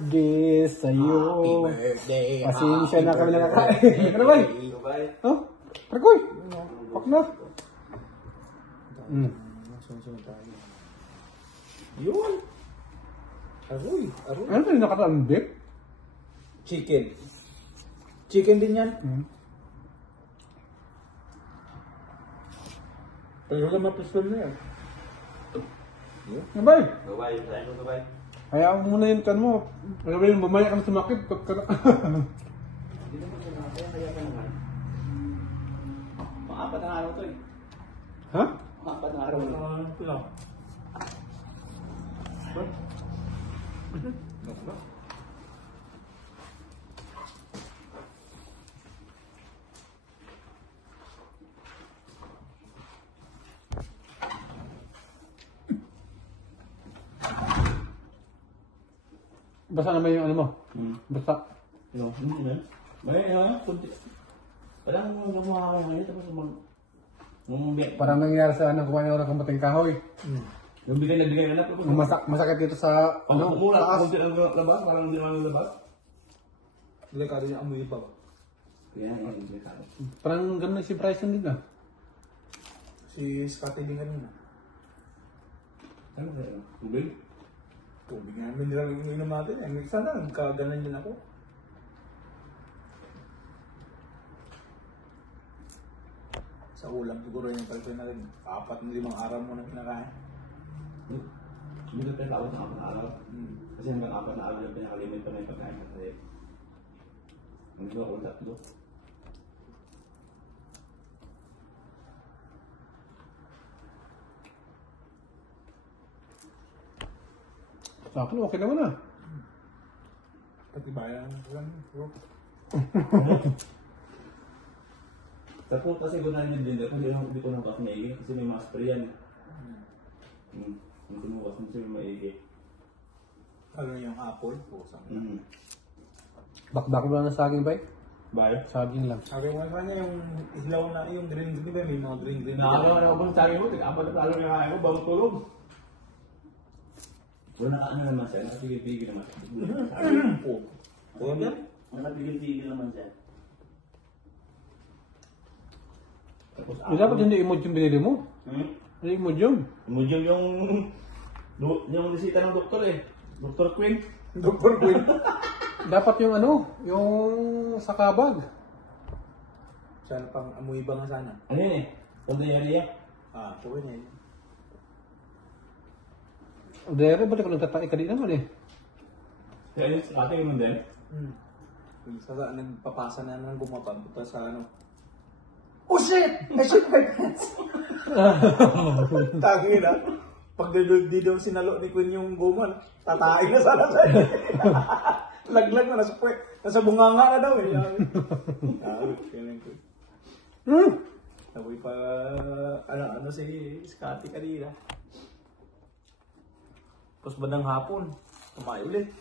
birthday sa'yo. Happy birthday. Pasensya na kami nakakain. Ano ba? Oh, Parkoy. Pak na. Yun. Aroy. Ano ba yung nakataan beef? Chicken. Chicken din yan. Pero wala mapistol na yan. Gabay. Gabay, saan mo gabay? Hayaan mo muna yung kan mo. Gabay, mamaya ka na sumakit. Hindi naman siya kaya ka naman. Mga 4 na araw to eh. Ha? Mga 4 na araw na. Basta naman yung ano mo. Basta. Yung, hindi na. May, kunti. Parang gumawa ko ngayon, tapos bumbiyak. Parang nangyari sa ano, kumain ako ng kamating kahoy. Yung bigay na bigay na. Masakit dito sa ano, Mula, taas. kunti ang labas, parang hindi naman labas. Delikado yung amoy pa. Kaya yan, hindi ka. Parang ganun si Bryson din ah. Si Scotty din kanina. Ano kaya? Tubig? Tubig nga namin nilang ininom natin. Sana nagkaganan din ako. Sa ulam siguro yung palitoy natin. 4 na 5 araw mo na pinakain. Hindi ka pinatawag sa 4 na araw. Kasi hanggang 4 na araw yung pinakalimit pa na yung pagkain kasi hindi ko ako 3. Sa akin, okay naman ah. Pati bayan lang. Tapos kasi ko na yung blender, hindi ko nabukas maigi kasi may mga spray yan. Hindi ko nabukas kasi may maigi. Ano yung apple? Pusang. Bakbak mo lang ng saging ba? Bye. Saging lang. Sabi mo sa kanya yung ilaw na yung green green ba? May mga green green. Nakakalawa na ako bang sabi mo, tig-apat na talo yung kakain mo, bago tulog. Wala na ano naman siya, nakapigil-pigil naman siya. Nakapigil-pigil naman siya. Dapat hindi emoji yung binili mo. Hindi emoji yun. Medium yung resita ng doktor eh. Dr. Queen. Dr. Queen. Dapat yung ano, yung sa kabag. Sana pang amoy ba nga sana? Ano yun eh? Diarrhea. Okay na yun. Dere, ba't ako nagtatae ka din naman eh? Kaya yun sa ating yun din. Nagpapasa na nang bumapunta sa ano. Oh shit! I shit my pants! Tagi na. Pag di daw sinalo ni Queen yung goma, tatae na sana sa'yo. Laglag na, nasa bunganga na daw eh. Sabi pa, ano si Scotty kanina. Tapos bandang hapon, kumain ulit.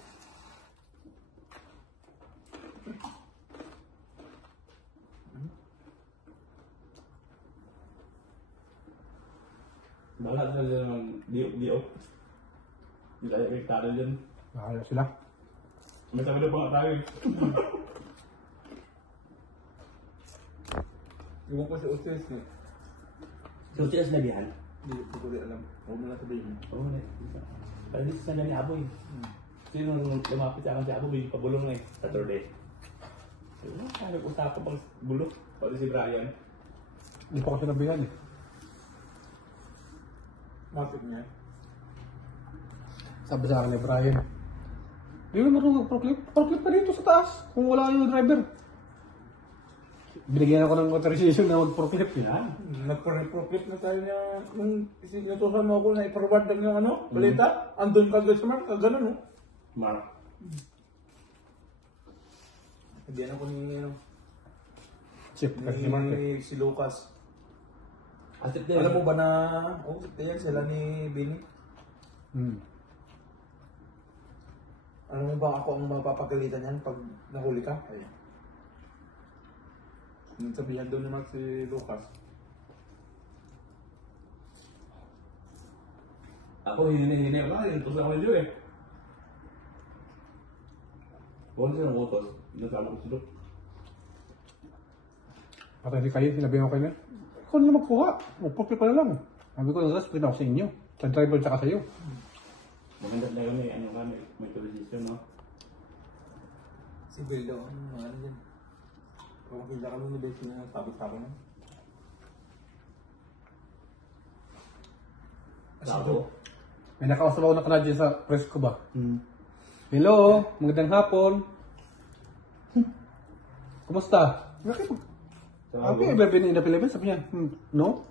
Bahala sila ng diop-diop. Hindi tayo epektado dyan. Nakaya sila. May sabi na pa nga tayo. Iwan ko si Otis niya. So, sila sinabihan? Hindi ko rin alam. Huwag mo na sabihin. Oo, na. Pero dito sa ni Aboy. Kasi nung lumapit sa akin si Aboy, pabulong eh. Saturday. So, nag-usapan pang bulok. Pati si Brian. Hindi pa ko sinabihan eh. Matik niya. Sabi sa akin ni Brian. Hindi mo marunong forklift. Forklift pa dito sa taas. Kung wala yung driver. Binigyan ako ng authorization na mag-forklift. Yan. Nagpa-reprofit na tayo niya. Nung isinutusan mo ako na i-forward lang yung ano, balita. Andun ka sa mark, gano'n no? Mark. Hindi ako ni, ano, Chip, kasi si Mark eh. si Lucas. Asip din. Alam mo ba na, yan sila ni Bini. Alam mo ba ako ang mapapagalitan yan pag nahuli ka? Ayan. Nung sabihan doon naman si Lucas. Ako, hindi. Wala, yun. Tusa ako medyo eh. Kung sila ng utos, nagkalo ko sila. At hindi kayo, sinabi ko kayo na, ikaw na magkuha. Magpapil pa na lang. Sabi ko, nag-sprint ako sa inyo. Sa driver tsaka sa'yo. Maganda na kami, ano kami, may television, no? Si Beldo, ano din. Kung makita kami ni Becky na tapos-tapos na. Tao. May nakausap ako ng Canadian sa press ko ba? Hmm. Hello, magandang hapon. Kumusta? Bakit? Sabi, ever been in the Philippines? Sabi niya, no.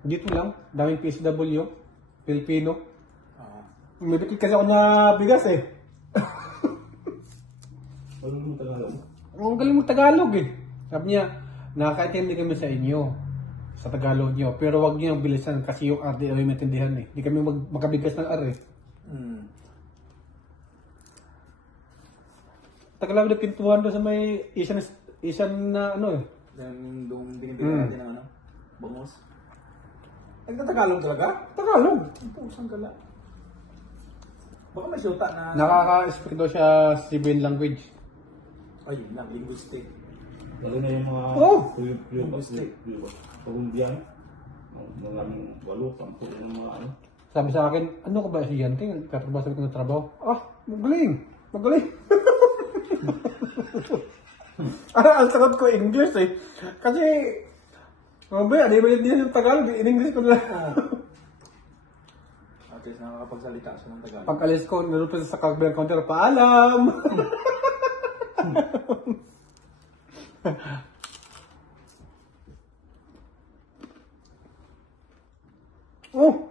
Dito lang, daming PSW, Filipino. May bitin kasi ako na bigas eh. Ano mo Tagalog? Ang galing mo Tagalog eh. Sabi niya, nakakaintindi kami sa inyo. Sa Tagalog niyo. Pero wag niyo bilisan kasi yung R di ay maintindihan eh. Hindi kami magkabigas ng R eh. Tagalog na pintuan doon sa may Asian na ano eh. Daming duming-tingin natin ng ano, bangos. Nagtatagalog talaga? Tagalog. Ang pusang gala. Baka may syuta na... Nakaka-speak daw siya civil language. Ay, yun lang, linguistic. Lalo na yung mga... Oh! Linguistic. Pagumbiyan. Mga 8, 10 yung mga ano. Sabi sa akin, ano ka ba estudyante? Katrabaho sa ng trabaho. Ah, magaling. Magaling. Ang sagot ko English eh. Kasi, mamaya, di ba yun yung Tagalog? In English ko lang. At least nakakapagsalita siya ng Tagalog. Pag alis ko, naluto sa kabilang counter, paalam! Oh!